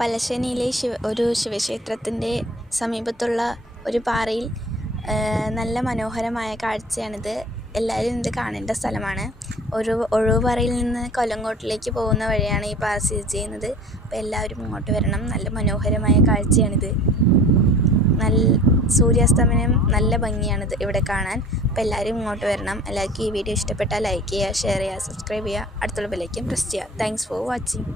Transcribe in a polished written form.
പലശേനിയിലെ ഒരു ശിവക്ഷേത്രത്തിൻ്റെ സമീപത്തുള്ള ഒരു പാറയിൽ നല്ല മനോഹരമായ കാഴ്ചയാണിത്. എല്ലാവരും ഇത് കാണേണ്ട സ്ഥലമാണ്. ഒഴുവുപാറയിൽ നിന്ന് കൊല്ലങ്കോട്ടിലേക്ക് പോകുന്ന വഴിയാണ് ഈ പാറ സ്ഥിതി ചെയ്യുന്നത്. അപ്പോൾ എല്ലാവരും ഇങ്ങോട്ട് വരണം. നല്ല മനോഹരമായ കാഴ്ചയാണിത്. സൂര്യാസ്തമനം നല്ല ഭംഗിയാണിത് ഇവിടെ കാണാൻ. അപ്പോൾ എല്ലാവരും ഇങ്ങോട്ട് വരണം. എല്ലാവർക്കും ഈ വീഡിയോ ഇഷ്ടപ്പെട്ടാൽ ലൈക്ക് ചെയ്യുക, ഷെയർ ചെയ്യുക, സബ്സ്ക്രൈബ് ചെയ്യുക, അടുത്തുള്ള ബെല്ലൈക്കൻ പ്രസ് ചെയ്യുക. Thanks for watching.